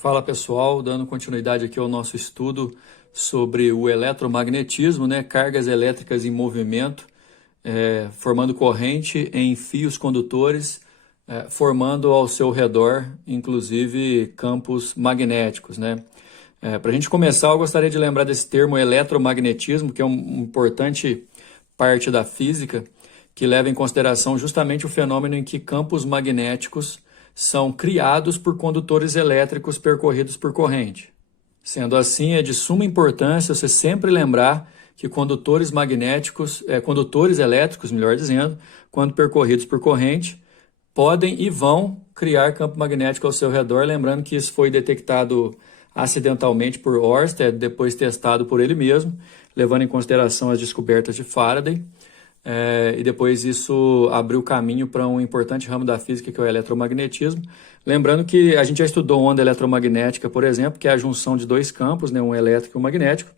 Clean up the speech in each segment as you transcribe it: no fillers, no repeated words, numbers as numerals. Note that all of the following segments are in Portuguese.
Fala pessoal, dando continuidade aqui ao nosso estudo sobre o eletromagnetismo, cargas elétricas em movimento, formando corrente em fios condutores, formando ao seu redor, inclusive, campos magnéticos. Para a gente começar, eu gostaria de lembrar desse termo eletromagnetismo, que é uma importante parte da física, que leva em consideração justamente o fenômeno em que campos magnéticos são criados por condutores elétricos percorridos por corrente. Sendo assim, é de suma importância você sempre lembrar que condutores elétricos, melhor dizendo, quando percorridos por corrente, podem e vão criar campo magnético ao seu redor, lembrando que isso foi detectado acidentalmente por Ørsted, depois testado por ele mesmo, levando em consideração as descobertas de Faraday. E depois isso abriu caminho para um importante ramo da física, que é o eletromagnetismo. Lembrando que a gente já estudou onda eletromagnética, por exemplo, que é a junção de dois campos, um elétrico e um magnético.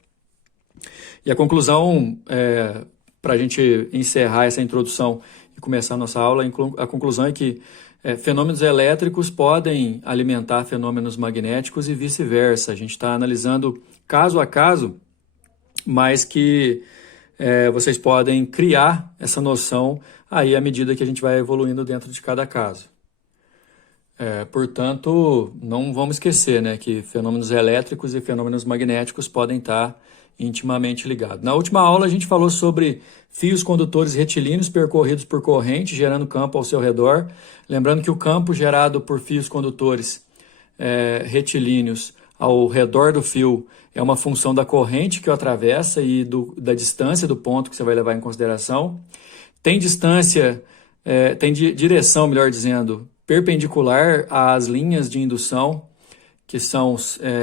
E a conclusão, para a gente encerrar essa introdução e começar a nossa aula, a conclusão é que fenômenos elétricos podem alimentar fenômenos magnéticos e vice-versa. A gente está analisando caso a caso, mas que vocês podem criar essa noção aí à medida que a gente vai evoluindo dentro de cada caso. Portanto, não vamos esquecer que fenômenos elétricos e fenômenos magnéticos podem estar intimamente ligados. Na última aula a gente falou sobre fios condutores retilíneos percorridos por corrente, gerando campo ao seu redor. Lembrando que o campo gerado por fios condutores retilíneos ao redor do fio é uma função da corrente que o atravessa e da distância do ponto que você vai levar em consideração. Tem direção, melhor dizendo, perpendicular às linhas de indução, que são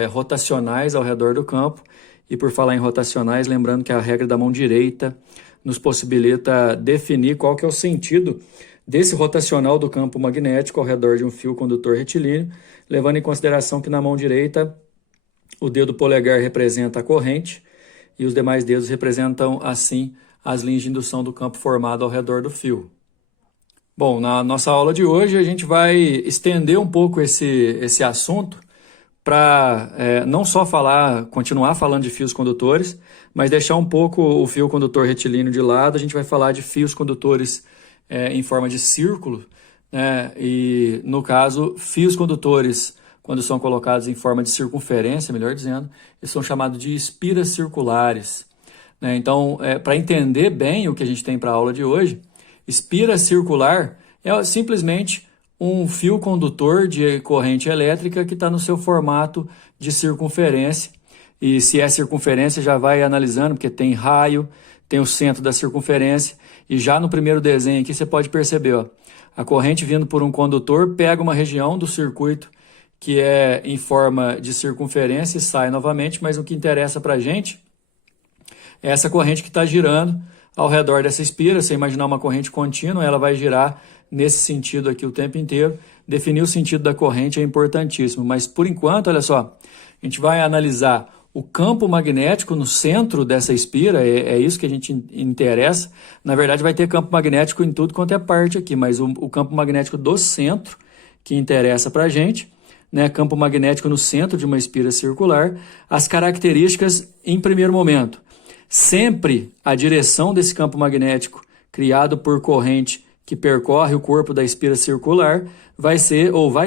rotacionais ao redor do campo. E por falar em rotacionais, lembrando que a regra da mão direita nos possibilita definir qual que é o sentido desse rotacional do campo magnético ao redor de um fio condutor retilíneo, levando em consideração que na mão direita o dedo polegar representa a corrente e os demais dedos representam, assim, as linhas de indução do campo formado ao redor do fio. Bom, na nossa aula de hoje a gente vai estender um pouco esse assunto para não só continuar falando de fios condutores, mas deixar um pouco o fio condutor retilíneo de lado. A gente vai falar de fios condutores em forma de círculo, e, no caso, fios condutores, quando são colocados em forma de circunferência, melhor dizendo, eles são chamados de espiras circulares. Então, para entender bem o que a gente tem para a aula de hoje, espira circular é simplesmente um fio condutor de corrente elétrica que está no seu formato de circunferência. E se é circunferência, já vai analisando, porque tem raio, tem o centro da circunferência. E já no primeiro desenho aqui você pode perceber, a corrente vindo por um condutor pega uma região do circuito que é em forma de circunferência e sai novamente, mas o que interessa para a gente é essa corrente que está girando ao redor dessa espira. Você imaginar uma corrente contínua, ela vai girar nesse sentido aqui o tempo inteiro. Definir o sentido da corrente é importantíssimo, mas por enquanto, olha só, a gente vai analisar o campo magnético no centro dessa espira, é isso que a gente interessa. Na verdade, vai ter campo magnético em tudo quanto é parte aqui, mas o campo magnético do centro que interessa para a gente, campo magnético no centro de uma espira circular. As características em primeiro momento. Sempre a direção desse campo magnético criado por corrente que percorre o corpo da espira circular vai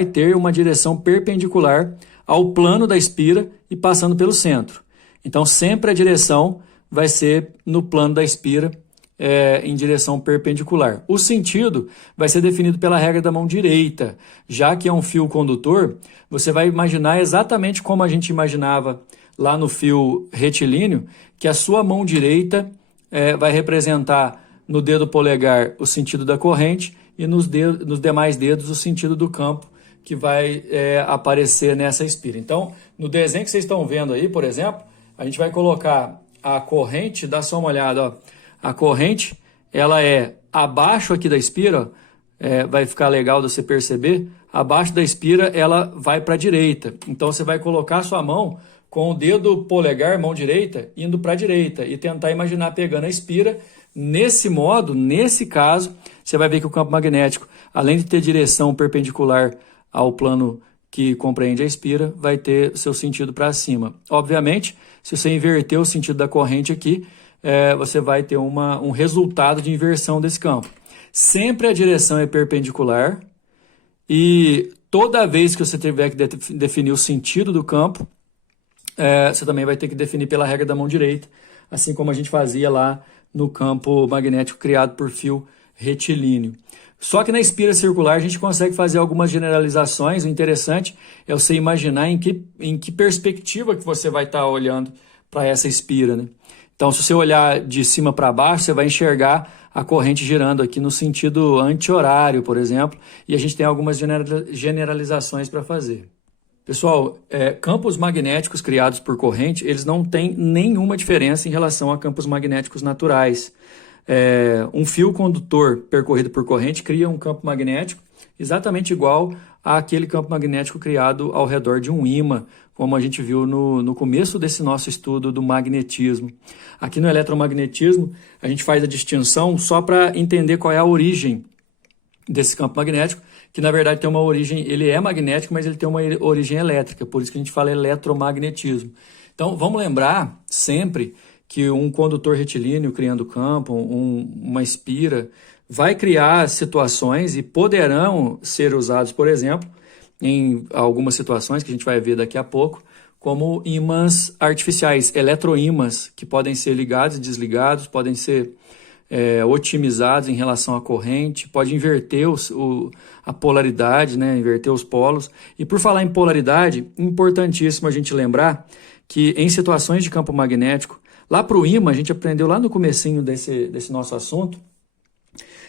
ter uma direção perpendicular ao plano da espira e passando pelo centro. Então, sempre a direção vai ser no plano da espira, em direção perpendicular. O sentido vai ser definido pela regra da mão direita. Já que é um fio condutor, você vai imaginar exatamente como a gente imaginava lá no fio retilíneo, que a sua mão direita vai representar no dedo polegar o sentido da corrente e nos demais dedos o sentido do campo que vai aparecer nessa espira. Então, no desenho que vocês estão vendo aí, por exemplo, a gente vai colocar a corrente, dá só uma olhada, a corrente, ela é abaixo aqui da espira, vai ficar legal de você perceber, abaixo da espira ela vai para a direita. Então, você vai colocar a sua mão com o dedo polegar, mão direita, indo para a direita e tentar imaginar pegando a espira. Nesse modo, nesse caso, você vai ver que o campo magnético, além de ter direção perpendicular ao plano que compreende a espira, vai ter seu sentido para cima. Obviamente, se você inverter o sentido da corrente aqui, você vai ter um resultado de inversão desse campo. Sempre a direção é perpendicular e toda vez que você tiver que definir o sentido do campo, você também vai ter que definir pela regra da mão direita, assim como a gente fazia lá no campo magnético criado por fio retilíneo. Só que na espira circular a gente consegue fazer algumas generalizações. O interessante é você imaginar em que perspectiva que você vai estar olhando para essa espira, né? Então, se você olhar de cima para baixo, você vai enxergar a corrente girando aqui no sentido anti-horário, por exemplo, e a gente tem algumas generalizações para fazer. Pessoal, campos magnéticos criados por corrente, eles não têm nenhuma diferença em relação a campos magnéticos naturais. Um fio condutor percorrido por corrente cria um campo magnético exatamente igual àquele campo magnético criado ao redor de um ímã, como a gente viu no começo desse nosso estudo do magnetismo. Aqui no eletromagnetismo, a gente faz a distinção só para entender qual é a origem desse campo magnético, que na verdade tem uma origem, ele é magnético, mas ele tem uma origem elétrica, por isso que a gente fala eletromagnetismo. Então, vamos lembrar sempre que um condutor retilíneo criando campo, uma espira, vai criar situações e poderão ser usados, por exemplo, em algumas situações que a gente vai ver daqui a pouco, como ímãs artificiais, eletroímãs, que podem ser ligados e desligados, podem ser otimizados em relação à corrente, pode inverter a polaridade, né? Inverter os polos. E por falar em polaridade, importantíssimo a gente lembrar que em situações de campo magnético, lá para o ímã, a gente aprendeu lá no comecinho desse nosso assunto,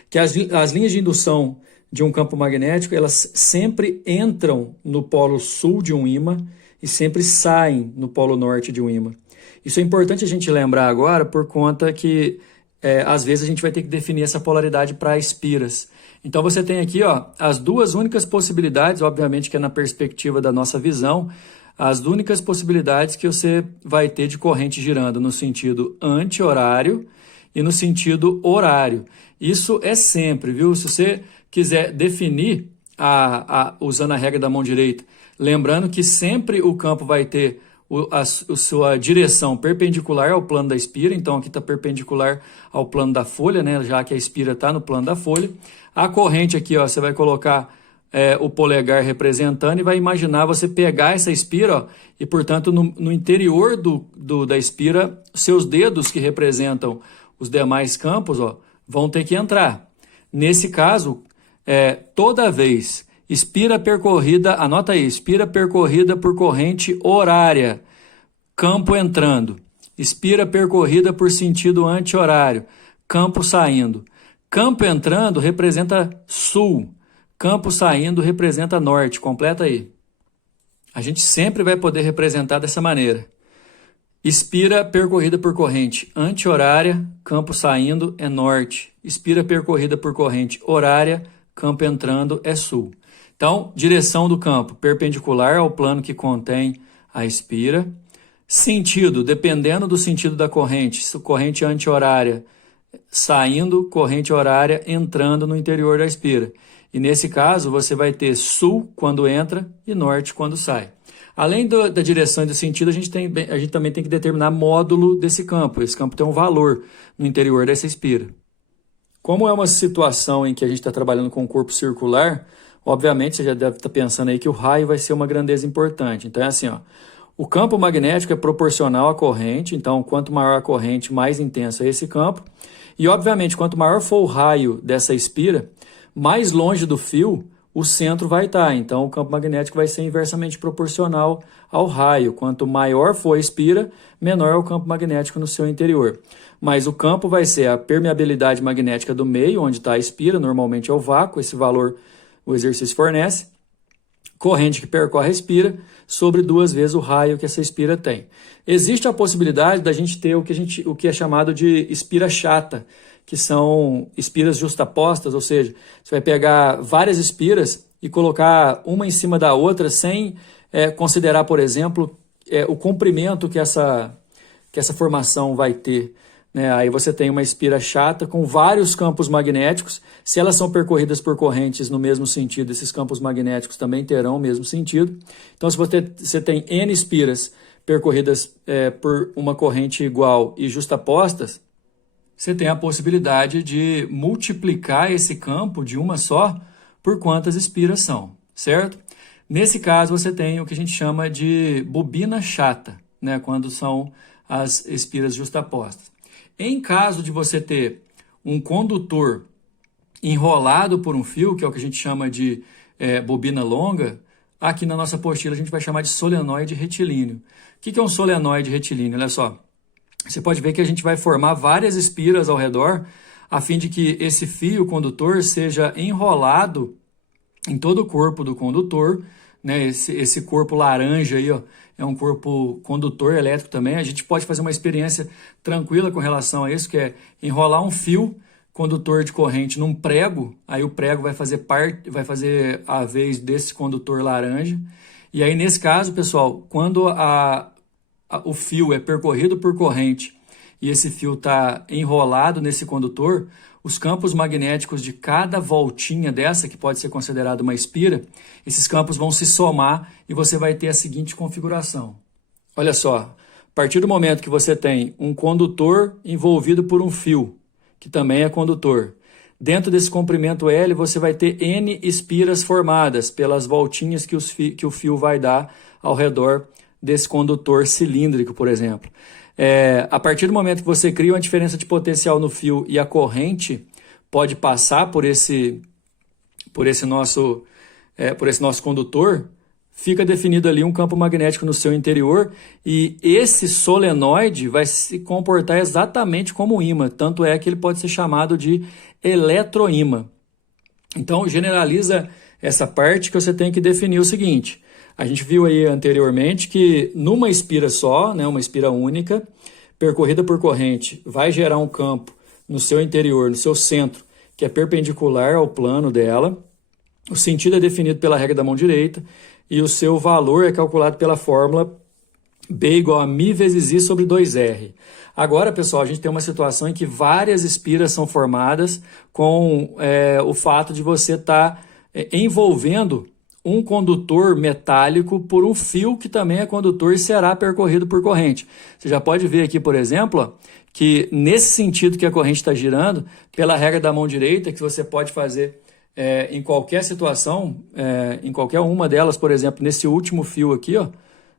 que as linhas de indução de um campo magnético, elas sempre entram no polo sul de um ímã e sempre saem no polo norte de um ímã. Isso é importante a gente lembrar agora por conta que às vezes a gente vai ter que definir essa polaridade para espiras. Então você tem aqui as duas únicas possibilidades, obviamente que é na perspectiva da nossa visão, as únicas possibilidades que você vai ter de corrente girando no sentido anti-horário e no sentido horário. Isso é sempre, viu? Se você quiser definir usando a regra da mão direita, lembrando que sempre o campo vai ter a sua direção perpendicular ao plano da espira, então aqui está perpendicular ao plano da folha, né, já que a espira está no plano da folha. A corrente aqui, você vai colocar o polegar representando e vai imaginar você pegar essa espira e, portanto, no interior da espira, seus dedos que representam os demais campos vão ter que entrar. Nesse caso, toda vez espira percorrida, anota aí, espira percorrida por corrente horária, campo entrando. Espira percorrida por sentido anti-horário, campo saindo. Campo entrando representa sul, campo saindo representa norte. Completa aí. A gente sempre vai poder representar dessa maneira. Espira percorrida por corrente anti-horária, campo saindo é norte. Espira percorrida por corrente horária, campo entrando é sul. Então, direção do campo perpendicular ao plano que contém a espira. Sentido, dependendo do sentido da corrente, corrente anti-horária saindo, corrente horária entrando no interior da espira. E nesse caso, você vai ter sul quando entra e norte quando sai. Além da direção e do sentido, a gente também tem que determinar módulo desse campo. Esse campo tem um valor no interior dessa espira. Como é uma situação em que a gente está trabalhando com um corpo circular, obviamente você já deve estar pensando aí que o raio vai ser uma grandeza importante. Então é assim, o campo magnético é proporcional à corrente, então quanto maior a corrente, mais intenso é esse campo. E obviamente, quanto maior for o raio dessa espira, mais longe do fio o centro vai estar. Então o campo magnético vai ser inversamente proporcional ao raio. Quanto maior for a espira, menor é o campo magnético no seu interior. Mas o campo vai ser a permeabilidade magnética do meio, onde está a espira, normalmente é o vácuo, esse valor o exercício fornece. Corrente que percorre a espira sobre 2 vezes o raio que essa espira tem. Existe a possibilidade da gente ter o que é chamado de espira chata, que são espiras justapostas, ou seja, você vai pegar várias espiras e colocar uma em cima da outra sem considerar, por exemplo, o comprimento que essa formação vai ter né? Aí você tem uma espira chata com vários campos magnéticos. Se elas são percorridas por correntes no mesmo sentido, esses campos magnéticos também terão o mesmo sentido. Então, se você tem N espiras percorridas por uma corrente igual e justapostas, você tem a possibilidade de multiplicar esse campo de uma só por quantas espiras são, certo? Nesse caso, você tem o que a gente chama de bobina chata, né? Quando são as espiras justapostas. Em caso de você ter um condutor enrolado por um fio, que é o que a gente chama de bobina longa, aqui na nossa apostila a gente vai chamar de solenoide retilíneo. O que é um solenoide retilíneo? Olha só, você pode ver que a gente vai formar várias espiras ao redor, a fim de que esse fio condutor seja enrolado em todo o corpo do condutor, né? Esse corpo laranja aí, ó, é um corpo condutor elétrico também. A gente pode fazer uma experiência tranquila com relação a isso, que é enrolar um fio condutor de corrente num prego, aí o prego vai fazer vai fazer a vez desse condutor laranja. E aí, nesse caso, pessoal, quando o fio é percorrido por corrente e esse fio está enrolado nesse condutor, os campos magnéticos de cada voltinha dessa, que pode ser considerada uma espira, esses campos vão se somar e você vai ter a seguinte configuração. Olha só, a partir do momento que você tem um condutor envolvido por um fio, que também é condutor, dentro desse comprimento L você vai ter N espiras formadas pelas voltinhas que o fio vai dar ao redor desse condutor cilíndrico, por exemplo. A partir do momento que você cria uma diferença de potencial no fio e a corrente pode passar por esse nosso condutor, fica definido ali um campo magnético no seu interior e esse solenoide vai se comportar exatamente como um ímã, tanto é que ele pode ser chamado de eletroímã. Então, generaliza essa parte que você tem que definir o seguinte. A gente viu aí anteriormente que numa espira só, né, uma espira única, percorrida por corrente, vai gerar um campo no seu interior, no seu centro, que é perpendicular ao plano dela. O sentido é definido pela regra da mão direita e o seu valor é calculado pela fórmula B igual a μ vezes I sobre 2R. Agora, pessoal, a gente tem uma situação em que várias espiras são formadas com o fato de você estar envolvendo um condutor metálico por um fio que também é condutor e será percorrido por corrente. Você já pode ver aqui, por exemplo, ó, que nesse sentido que a corrente está girando, pela regra da mão direita, que você pode fazer em qualquer situação, em qualquer uma delas, por exemplo, nesse último fio aqui, ó,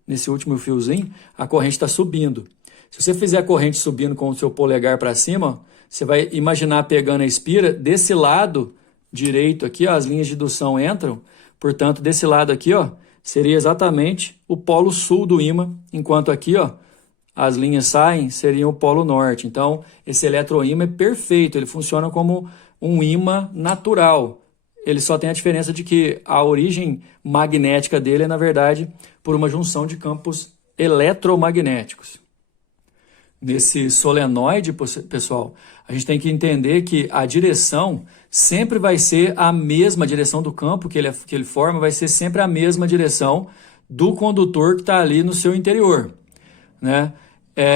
nesse último fiozinho, a corrente está subindo. Se você fizer a corrente subindo com o seu polegar para cima, ó, você vai imaginar pegando a espira, desse lado direito aqui, ó, as linhas de indução entram. Portanto, desse lado aqui, ó, seria exatamente o polo sul do ímã, enquanto aqui, ó, as linhas saem, seria o polo norte. Então, esse eletroímã é perfeito, ele funciona como um ímã natural. Ele só tem a diferença de que a origem magnética dele é, na verdade, por uma junção de campos eletromagnéticos. Nesse solenoide, pessoal, a gente tem que entender que a direção sempre vai ser a mesma direção do campo que ele forma, vai ser sempre a mesma direção do condutor que está ali no seu interior, né?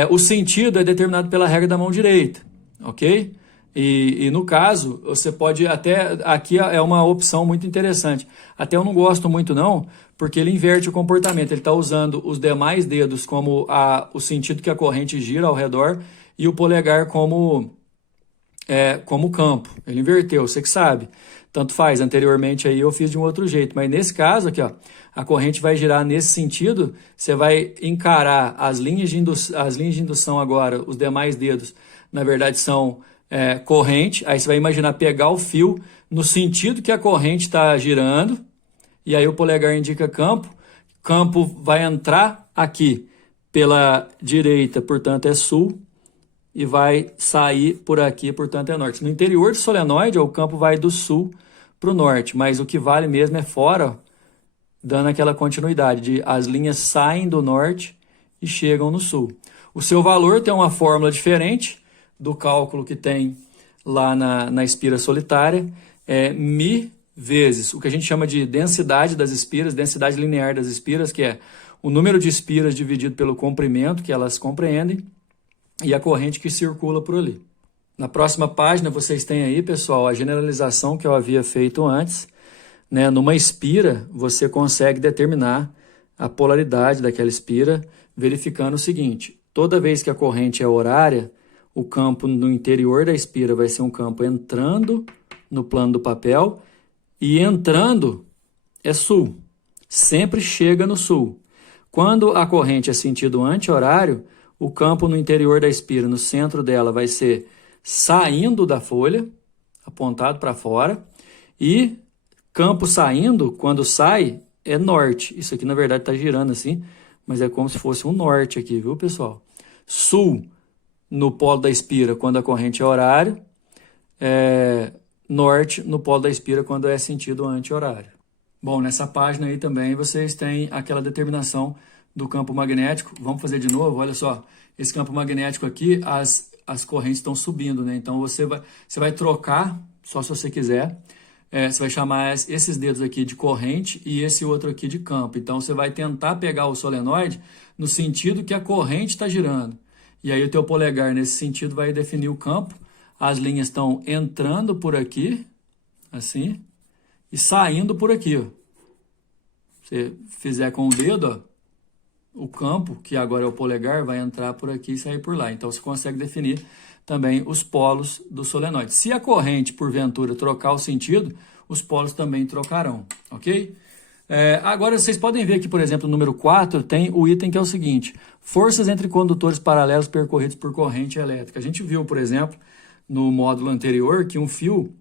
O sentido é determinado pela regra da mão direita, ok? E no caso, você pode até... Aqui é uma opção muito interessante. Até eu não gosto muito não, porque ele inverte o comportamento. Ele está usando os demais dedos como o sentido que a corrente gira ao redor e o polegar como campo. Ele inverteu, você que sabe. Tanto faz. Anteriormente aí eu fiz de um outro jeito. Mas nesse caso aqui, ó, a corrente vai girar nesse sentido. Você vai encarar as linhas de indução agora, os demais dedos, na verdade são... corrente, aí você vai imaginar pegar o fio no sentido que a corrente está girando, e aí o polegar indica campo vai entrar aqui pela direita, portanto é sul, e vai sair por aqui, portanto é norte. No interior do solenoide, o campo vai do sul para o norte, mas o que vale mesmo é fora, ó, dando aquela continuidade, de as linhas saem do norte e chegam no sul. O seu valor tem uma fórmula diferente do cálculo que tem lá na espira solitária, μ vezes o que a gente chama de densidade das espiras, densidade linear das espiras, que é o número de espiras dividido pelo comprimento que elas compreendem, e a corrente que circula por ali. Na próxima página, vocês têm aí, pessoal, a generalização que eu havia feito antes. Né? Numa espira, você consegue determinar a polaridade daquela espira, verificando o seguinte: toda vez que a corrente é horária, o campo no interior da espira vai ser um campo entrando no plano do papel, e entrando é sul, sempre chega no sul. Quando a corrente é sentido anti-horário, o campo no interior da espira, no centro dela, vai ser saindo da folha, apontado para fora, e campo saindo, quando sai, é norte. Isso aqui, na verdade, está girando assim, mas é como se fosse um norte aqui, viu, pessoal? Sul, no polo da espira, quando a corrente é horário, norte, no polo da espira, quando é sentido anti-horário. Bom, nessa página aí também vocês têm aquela determinação do campo magnético. Vamos fazer de novo, olha só. Esse campo magnético aqui, as correntes estão subindo, né? Então você vai trocar, só se você quiser. Você vai chamar esses dedos aqui de corrente e esse outro aqui de campo. Então você vai tentar pegar o solenoide no sentido que a corrente está girando. E aí o teu polegar nesse sentido vai definir o campo. As linhas estão entrando por aqui, assim, e saindo por aqui, ó. Se você fizer com o dedo, ó, o campo, que agora é o polegar, vai entrar por aqui e sair por lá. Então você consegue definir também os polos do solenoide. Se a corrente, porventura, trocar o sentido, os polos também trocarão, ok? Agora vocês podem ver aqui, por exemplo, no número 4, tem o item que é o seguinte: forças entre condutores paralelos percorridos por corrente elétrica. A gente viu, por exemplo, no módulo anterior, que um fio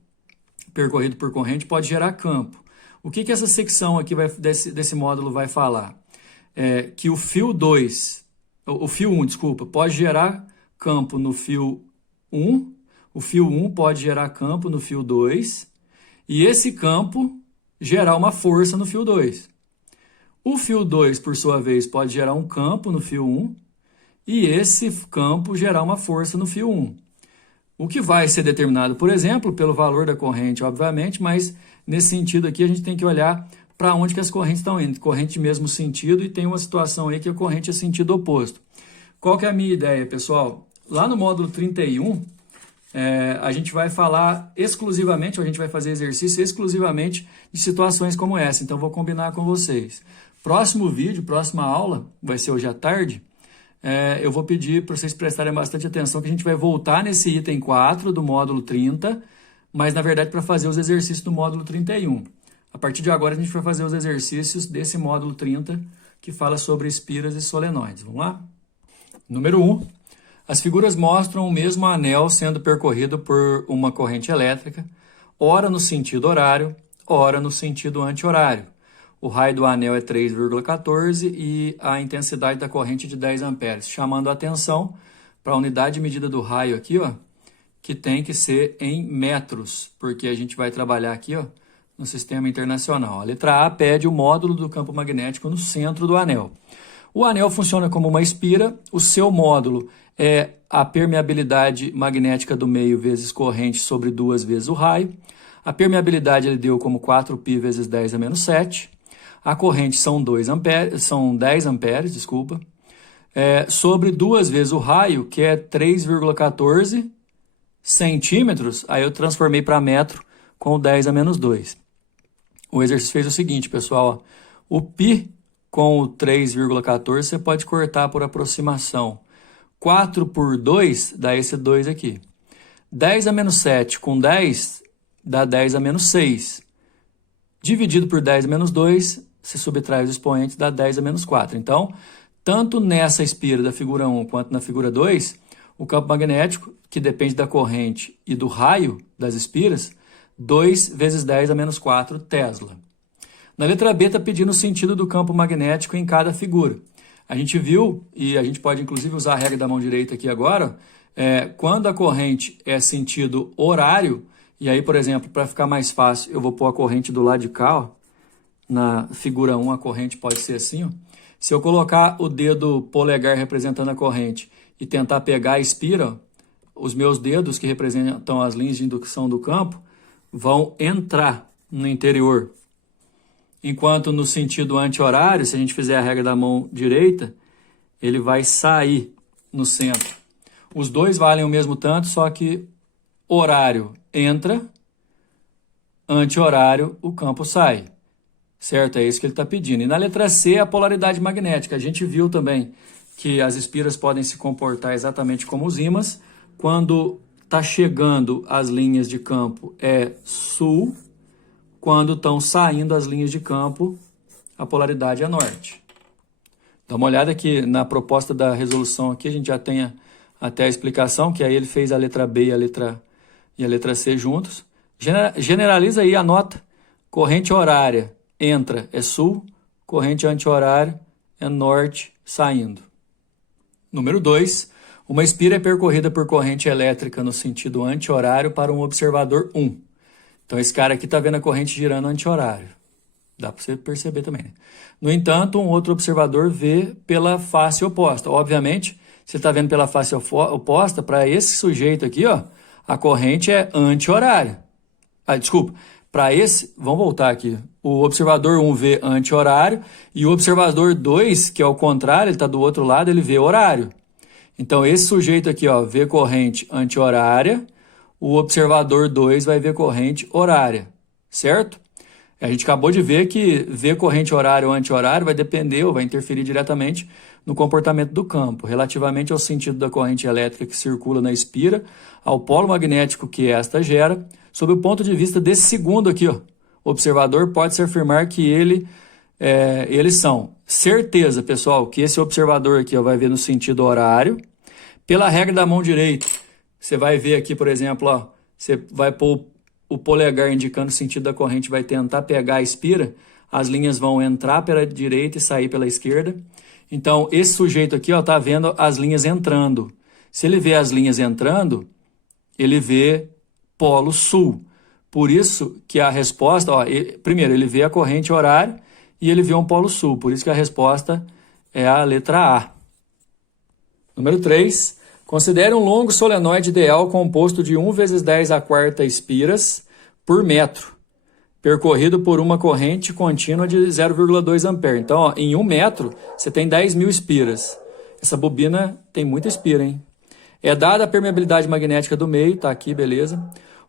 percorrido por corrente pode gerar campo. O que essa secção aqui desse módulo vai falar? Que o fio 1, desculpa, pode gerar campo no fio 1, o fio 1 pode gerar campo no fio 2, e esse campo gerar uma força no fio 2. O fio 2, por sua vez, pode gerar um campo no fio 1, e esse campo gerar uma força no fio 1. O que vai ser determinado, por exemplo, pelo valor da corrente, obviamente, mas nesse sentido aqui a gente tem que olhar para onde que as correntes estão indo. Corrente de mesmo sentido, e tem uma situação aí que a corrente é sentido oposto. Qual que é a minha ideia, pessoal? Lá no módulo 31, a gente vai falar exclusivamente, ou a gente vai fazer exercício exclusivamente de situações como essa. Então, vou combinar com vocês. Próximo vídeo, próxima aula, vai ser hoje à tarde, eu vou pedir para vocês prestarem bastante atenção, que a gente vai voltar nesse item 4 do módulo 30, mas, na verdade, para fazer os exercícios do módulo 31. A partir de agora, a gente vai fazer os exercícios desse módulo 30, que fala sobre espiras e solenoides. Vamos lá? Número 1. As figuras mostram o mesmo anel sendo percorrido por uma corrente elétrica, ora no sentido horário, ora no sentido anti-horário. O raio do anel é 3,14 e a intensidade da corrente é de 10 amperes, chamando a atenção para a unidade de medida do raio aqui, ó, que tem que ser em metros, porque a gente vai trabalhar aqui, ó, no sistema internacional. A letra A pede o módulo do campo magnético no centro do anel. O anel funciona como uma espira, o seu módulo é a permeabilidade magnética do meio vezes corrente sobre 2 vezes o raio. A permeabilidade ele deu como 4π vezes 10 a menos 7. A corrente são 10 amperes, desculpa. Sobre 2 vezes o raio, que é 3,14 centímetros, aí eu transformei para metro com o 10 a menos 2. O exercício fez o seguinte, pessoal, ó, o π com o 3,14 você pode cortar por aproximação. 4 por 2 dá esse 2 aqui. 10 a menos 7 com 10 dá 10 a menos 6. Dividido por 10 a menos 2, se subtrai os expoentes, dá 10 a menos 4. Então, tanto nessa espira da figura 1 quanto na figura 2, o campo magnético, que depende da corrente e do raio das espiras, 2 vezes 10 a menos 4 Tesla. Na letra B está pedindo o sentido do campo magnético em cada figura. A gente viu, e a gente pode inclusive usar a regra da mão direita aqui agora, quando a corrente é sentido horário, e aí, por exemplo, para ficar mais fácil, eu vou pôr a corrente do lado de cá, ó. Na figura 1 a corrente pode ser assim, ó. Se eu colocar o dedo polegar representando a corrente e tentar pegar a espira, ó, os meus dedos que representam as linhas de indução do campo vão entrar no interior. Enquanto no sentido anti-horário, se a gente fizer a regra da mão direita, ele vai sair no centro. Os dois valem o mesmo tanto, só que horário entra, anti-horário o campo sai. Certo? É isso que ele está pedindo. E na letra C, a polaridade magnética. A gente viu também que as espiras podem se comportar exatamente como os ímãs. Quando está chegando as linhas de campo é sul, quando estão saindo as linhas de campo, a polaridade é norte. Dá uma olhada aqui na proposta da resolução aqui, a gente já tem até a explicação, que aí ele fez a letra B e a letra C juntos. Generaliza aí, anota. Corrente horária entra é sul, corrente anti-horária é norte saindo. Número 2. Uma espira é percorrida por corrente elétrica no sentido anti-horário para um observador 1. Então esse cara aqui está vendo a corrente girando anti-horário. Dá para você perceber também, né? No entanto, um outro observador vê pela face oposta. Obviamente, você está vendo pela face oposta, para esse sujeito aqui, ó, a corrente é anti-horária. Desculpa, para esse, vamos voltar aqui. O observador 1 vê anti-horário e o observador 2, que é o contrário, ele está do outro lado, ele vê horário. Então, esse sujeito aqui, ó, vê corrente anti-horária, o observador 2 vai ver corrente horária, certo? A gente acabou de ver que ver corrente horário ou anti-horário vai depender ou vai interferir diretamente no comportamento do campo, relativamente ao sentido da corrente elétrica que circula na espira, ao polo magnético que esta gera. Sob o ponto de vista desse segundo aqui, ó, observador, pode-se afirmar que eles são. Certeza, pessoal, que esse observador aqui, ó, vai ver no sentido horário. Pela regra da mão direita, você vai ver aqui, por exemplo, ó, você vai pôr o polegar indicando o sentido da corrente, vai tentar pegar a espira, as linhas vão entrar pela direita e sair pela esquerda. Então, esse sujeito aqui está vendo as linhas entrando. Se ele vê as linhas entrando, ele vê polo sul. Por isso que a resposta, ó, primeiro, ele vê a corrente horária e ele vê um polo sul. Por isso que a resposta é a letra A. Número 3. Considere um longo solenoide ideal composto de 1 vezes 10 a quarta espiras por metro, percorrido por uma corrente contínua de 0,2 ampere. Então, ó, em 1 metro, você tem 10.000 espiras. Essa bobina tem muita espira, hein? É dada a permeabilidade magnética do meio, tá aqui, beleza.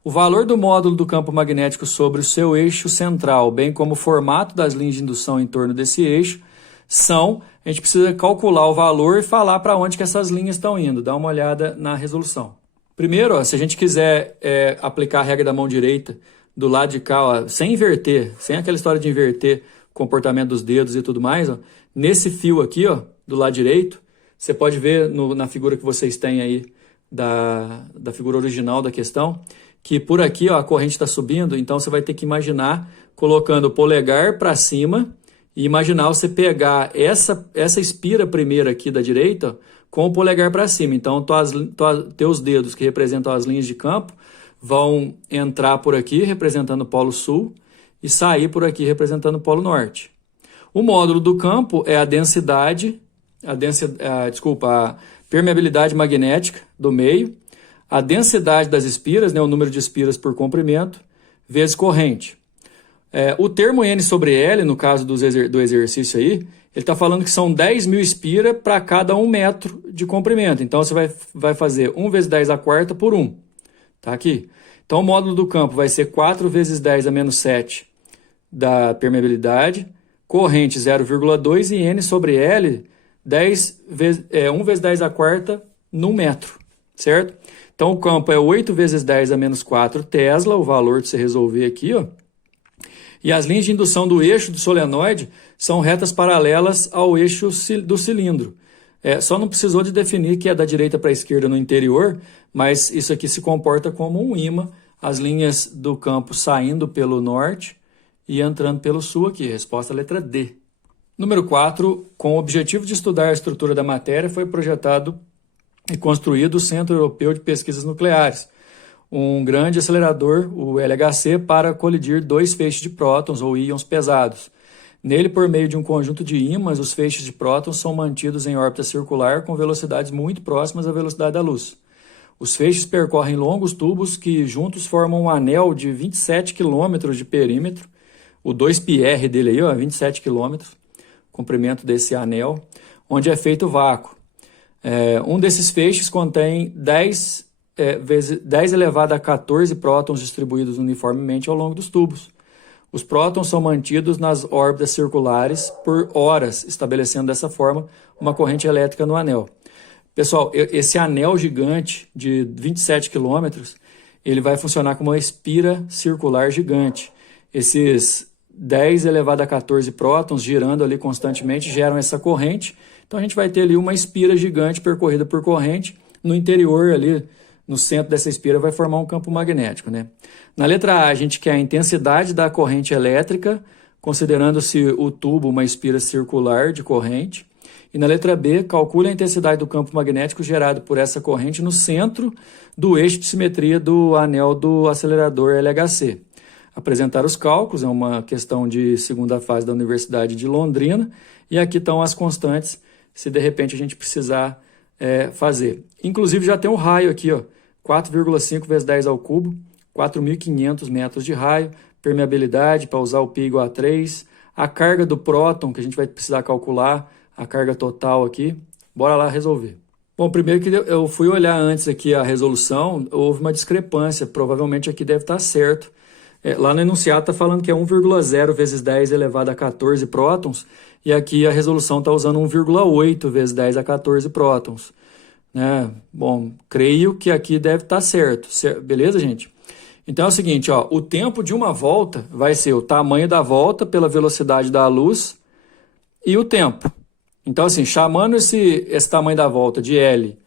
O valor do módulo do campo magnético sobre o seu eixo central, bem como o formato das linhas de indução em torno desse eixo, a gente precisa calcular o valor e falar para onde que essas linhas estão indo. Dá uma olhada na resolução. Primeiro, ó, se a gente quiser aplicar a regra da mão direita do lado de cá, ó, sem inverter, sem aquela história de inverter o comportamento dos dedos e tudo mais, ó, nesse fio aqui, ó, do lado direito, você pode ver na figura que vocês têm aí, da figura original da questão, que por aqui, ó, a corrente está subindo, então você vai ter que imaginar colocando o polegar para cima e imaginar você pegar essa espira primeira aqui da direita com o polegar para cima. Então, teus dedos que representam as linhas de campo vão entrar por aqui representando o polo sul e sair por aqui representando o polo norte. O módulo do campo é a permeabilidade magnética do meio, a densidade das espiras, né, o número de espiras por comprimento, vezes corrente. O termo N sobre L, no caso do exercício aí, ele está falando que são 10.000 espiras para cada 1 metro de comprimento. Então, você vai fazer 1 vezes 10 a quarta por 1. Tá aqui. Então, o módulo do campo vai ser 4 vezes 10 a menos 7 da permeabilidade, corrente 0,2 e N sobre L, 1 vezes 10 a quarta num metro, certo? Então, o campo é 8 vezes 10 a menos 4 Tesla, o valor de você resolver aqui, ó. E as linhas de indução do eixo do solenoide são retas paralelas ao eixo do cilindro. Só não precisou de definir que é da direita para a esquerda no interior, mas isso aqui se comporta como um ímã, as linhas do campo saindo pelo norte e entrando pelo sul aqui. Resposta letra D. Número 4. Com o objetivo de estudar a estrutura da matéria, foi projetado e construído o Centro Europeu de Pesquisas Nucleares, um grande acelerador, o LHC, para colidir 2 feixes de prótons ou íons pesados. Nele, por meio de um conjunto de ímãs, os feixes de prótons são mantidos em órbita circular com velocidades muito próximas à velocidade da luz. Os feixes percorrem longos tubos que juntos formam um anel de 27 km de perímetro. O 2πr dele aí, ó, 27 km, comprimento desse anel, onde é feito vácuo. Um desses feixes contém 10 elevado a 14 prótons distribuídos uniformemente ao longo dos tubos. Os prótons são mantidos nas órbitas circulares por horas, estabelecendo dessa forma uma corrente elétrica no anel. Pessoal, esse anel gigante de 27 quilômetros, ele vai funcionar como uma espira circular gigante. Esses 10 elevado a 14 prótons girando ali constantemente geram essa corrente. Então a gente vai ter ali uma espira gigante percorrida por corrente. No interior ali, no centro dessa espira, vai formar um campo magnético, né? Na letra A, a gente quer a intensidade da corrente elétrica, considerando-se o tubo uma espira circular de corrente. E na letra B, calcule a intensidade do campo magnético gerado por essa corrente no centro do eixo de simetria do anel do acelerador LHC. Apresentar os cálculos, é uma questão de segunda fase da Universidade de Londrina, e aqui estão as constantes, se de repente a gente precisar fazer. Inclusive já tem um raio aqui, ó, 4,5 vezes 10 ao cubo, 4.500 metros de raio, permeabilidade para usar o π igual a 3, a carga do próton que a gente vai precisar calcular, a carga total aqui. Bora lá resolver. Bom, primeiro que eu fui olhar antes aqui a resolução, houve uma discrepância, provavelmente aqui deve estar certo. Lá no enunciado está falando que é 1,0 vezes 10 elevado a 14 prótons, e aqui a resolução está usando 1,8 vezes 10 a 14 prótons. Bom, creio que aqui deve estar certo. Beleza, gente? Então é o seguinte, ó, o tempo de uma volta vai ser o tamanho da volta pela velocidade da luz e o tempo. Então, assim, chamando esse tamanho da volta de L,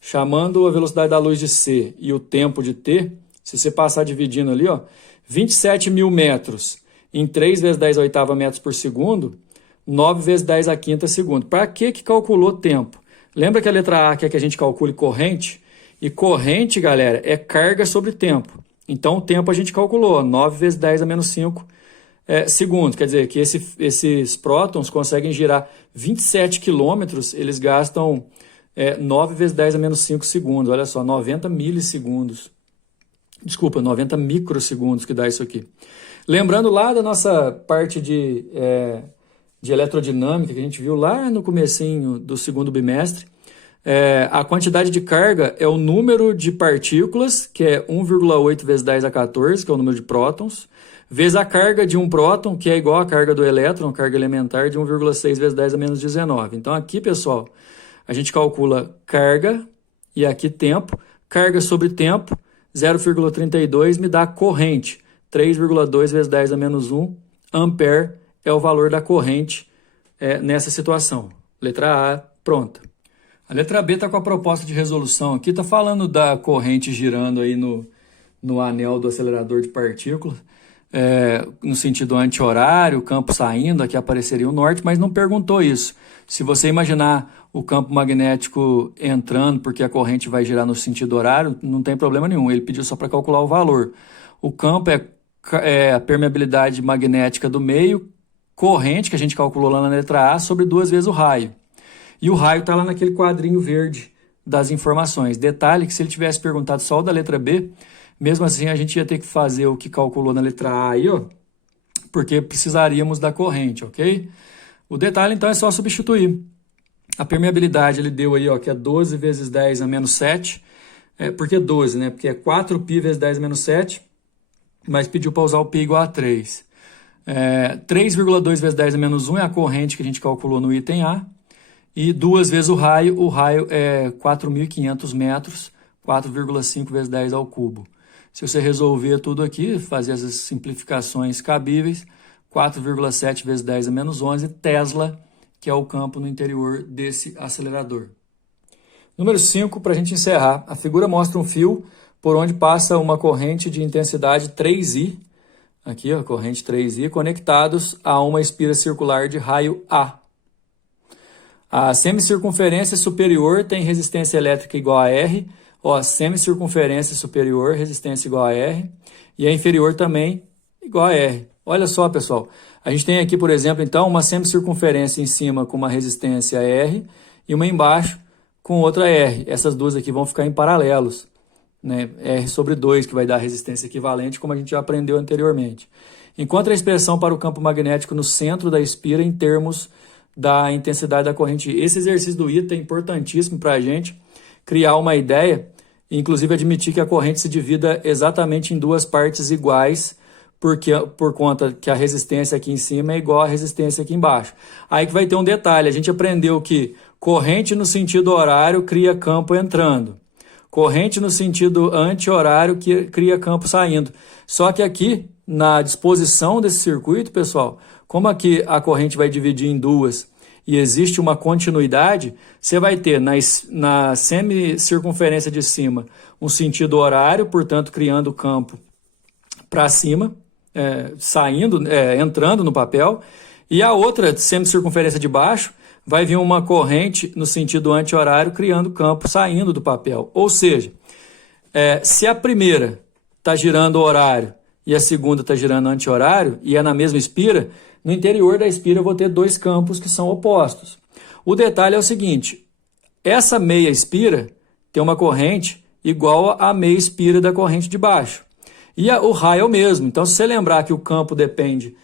chamando a velocidade da luz de C e o tempo de T, se você passar dividindo ali, ó, 27 mil metros em 3 vezes 10 a oitava metros por segundo, 9 vezes 10 a quinta segundo. Para que calculou tempo? Lembra que a letra A quer que a gente calcule corrente? E corrente, galera, é carga sobre tempo. Então, o tempo a gente calculou, 9 vezes 10 a menos 5 segundos. Quer dizer, que esses prótons conseguem girar 27 quilômetros, eles gastam 9 vezes 10 a menos 5 segundos. Olha só, 90 milissegundos. Desculpa, 90 microsegundos que dá isso aqui. Lembrando lá da nossa parte de eletrodinâmica, que a gente viu lá no comecinho do segundo bimestre, a quantidade de carga é o número de partículas, que é 1,8 vezes 10 a 14, que é o número de prótons, vezes a carga de um próton, que é igual à carga do elétron, carga elementar de 1,6 vezes 10 a menos 19. Então aqui, pessoal, a gente calcula carga e aqui tempo. Carga sobre tempo, 0,32 me dá corrente, 3,2 vezes 10 a menos 1 ampere é o valor da corrente nessa situação. Letra A, pronta. A letra B está com a proposta de resolução aqui, está falando da corrente girando aí no anel do acelerador de partículas, no sentido anti-horário, o campo saindo, aqui apareceria o norte, mas não perguntou isso. Se você imaginar o campo magnético entrando, porque a corrente vai girar no sentido horário, não tem problema nenhum, ele pediu só para calcular o valor. O campo é a permeabilidade magnética do meio, corrente, que a gente calculou lá na letra A, sobre 2 vezes o raio. E o raio está lá naquele quadrinho verde das informações. Detalhe que se ele tivesse perguntado só o da letra B, mesmo assim a gente ia ter que fazer o que calculou na letra A aí, ó, porque precisaríamos da corrente, ok? O detalhe então é só substituir. A permeabilidade ele deu aí, ó, que é 12 vezes 10 a menos 7. Por que 12, né? Porque é 4π vezes 10 a menos 7, mas pediu para usar o π igual a 3. 3,2 vezes 10 a menos 1 é a corrente que a gente calculou no item A. E 2 vezes o raio é 4.500 metros, 4,5 vezes 10 ao cubo. Se você resolver tudo aqui, fazer essas simplificações cabíveis, 4,7 vezes 10 a menos 11, Tesla, que é o campo no interior desse acelerador. Número 5, para a gente encerrar, a figura mostra um fio por onde passa uma corrente de intensidade 3I, aqui, ó, corrente 3I, conectados a uma espira circular de raio A. A semicircunferência superior tem resistência elétrica igual a R, ó, semicircunferência superior, resistência igual a R, e a inferior também igual a R. Olha só, pessoal, a gente tem aqui, por exemplo, então, uma semicircunferência em cima com uma resistência R e uma embaixo com outra R. Essas duas aqui vão ficar em paralelos, né? R sobre 2, que vai dar resistência equivalente, como a gente já aprendeu anteriormente. Encontre a expressão para o campo magnético no centro da espira em termos da intensidade da corrente I. Esse exercício do ITA é importantíssimo para a gente criar uma ideia, inclusive admitir que a corrente se divida exatamente em duas partes iguais, por conta que a resistência aqui em cima é igual à resistência aqui embaixo. Aí que vai ter um detalhe, a gente aprendeu que corrente no sentido horário cria campo entrando. Corrente no sentido anti-horário que cria campo saindo. Só que aqui, na disposição desse circuito, pessoal, como aqui a corrente vai dividir em duas e existe uma continuidade, você vai ter na semicircunferência de cima um sentido horário, portanto, criando campo para cima, entrando no papel, e a outra semicircunferência de baixo vai vir uma corrente no sentido anti-horário, criando campo saindo do papel. Ou seja, se a primeira está girando horário e a segunda está girando anti-horário, e é na mesma espira, no interior da espira eu vou ter dois campos que são opostos. O detalhe é o seguinte, essa meia espira tem uma corrente igual à meia espira da corrente de baixo. E o raio é o mesmo. Então, se você lembrar que o campo depende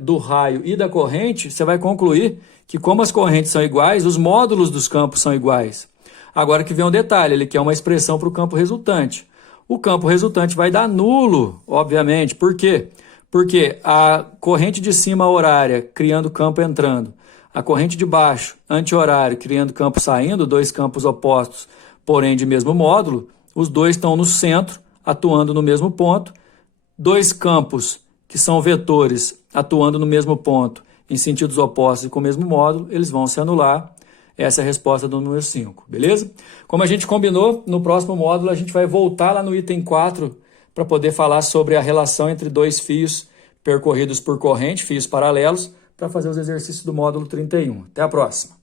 do raio e da corrente, você vai concluir que, como as correntes são iguais, os módulos dos campos são iguais. Agora que vem um detalhe, ele quer uma expressão para o campo resultante. O campo resultante vai dar nulo, obviamente. Por quê? Porque a corrente de cima horária criando campo entrando, a corrente de baixo anti-horário criando campo saindo, dois campos opostos, porém de mesmo módulo, os dois estão no centro, atuando no mesmo ponto, dois campos que são vetores atuando no mesmo ponto em sentidos opostos e com o mesmo módulo, eles vão se anular. Essa é a resposta do número 5, beleza? Como a gente combinou, no próximo módulo a gente vai voltar lá no item 4 para poder falar sobre a relação entre dois fios percorridos por corrente, fios paralelos, para fazer os exercícios do módulo 31. Até a próxima!